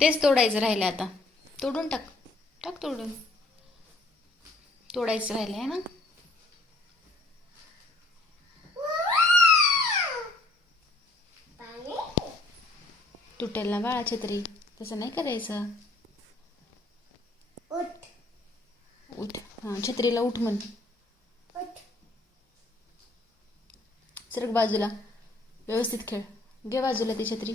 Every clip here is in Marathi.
तेच तोडायचं राहिलं आता. तोडून टाक. टाक तोडून. तोडायचं राहिलं आहे ना? तुटेल ना बाळा छत्री. तसं नाही करायचं. उठ. उठ. हां छत्रीला उठ म्हण. सरक बाजूला. व्यवस्थित खेळ. घे बाजूला ती छत्री.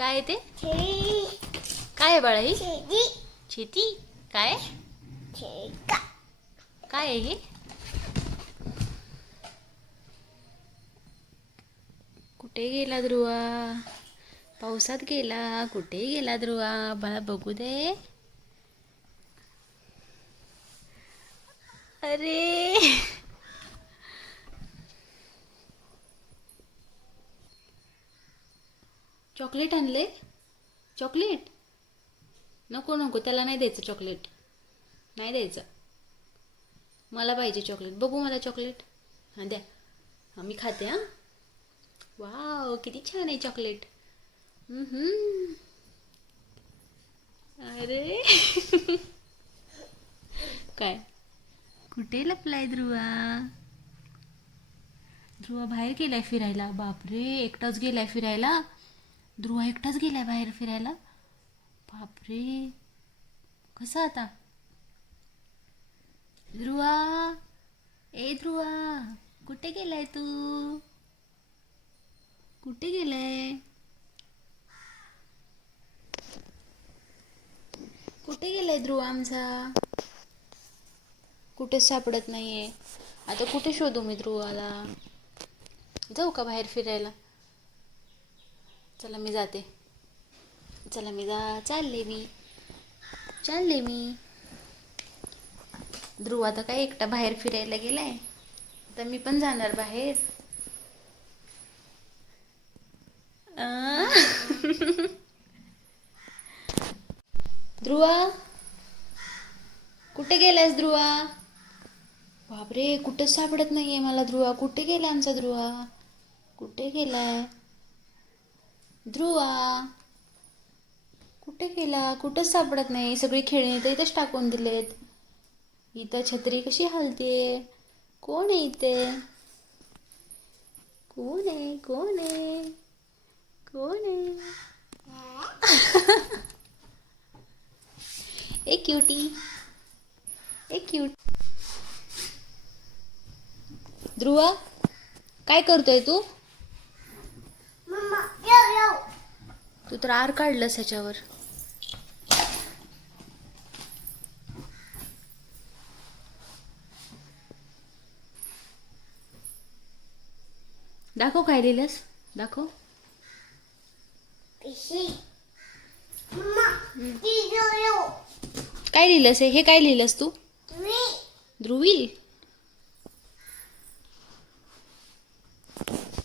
काय आहे ते? काय आहे बाळा ही? शेती काय. काय आहे हे? कुठे गेला ध्रुवा? पावसात गेला. कुठे गेला ध्रुवा? बाळा बघू दे. अरे. चॉकलेट आणले? चॉकलेट? नको नको त्याला नाही द्यायचं चॉकलेट. नाही द्यायचं. मला पाहिजे चॉकलेट. बघू मला चॉकलेट. हां द्या. हां मी खाते हां. वाव किती छान आहे चॉकलेट. अरे. काय? कुठे लपलाय ध्रुवा? ध्रुवा बाहेर गेलाय फिरायला. बापरे एकटाच गेलाय फिरायला. ध्रुवा एकटाच गेलाय बाहेर फिरायला? बापरे. कसं आता? ध्रुवा. ए ध्रुवा. कुठे गेलाय तू? कुठे गेलाय? कुठे गेलाय ध्रुवा आमचा? कुठेच सापडत नाहीये. आता कुठे शोधू मी ध्रुवाला? जाऊ का बाहेर फिरायला? चला मी जाते. चला मी जा चालले मी. चालले मी. ध्रुव आता काय एकटा बाहेर फिरायला गेलाय. तर मी पण जाणार बाहेर. ध्रुवा? कुठे गेलायस ध्रुवा? बापरे कुठेच सापडत नाहीये मला ध्रुवा. कुठे गेला आमचा ध्रुवा? कुठे गेलाय? ध्रुवा. कुठे गेला? कुठंच सापडत नाही. सगळी खेळणी तर इथंच टाकून दिलेत. इथं छत्री कशी हलते कोण आहे इथे? कोण आहे? कोण आहे? कोण आहे? ए क्यूटी ए क्यूट ध्रुवा काय करतोय तू? तू तर आर काढलंस ह्याच्यावर. दाखव काय लिहिलंस? दाखव. काय लिहिलंस हे? काय लिहिलंस तू? Me, ध्रुवील?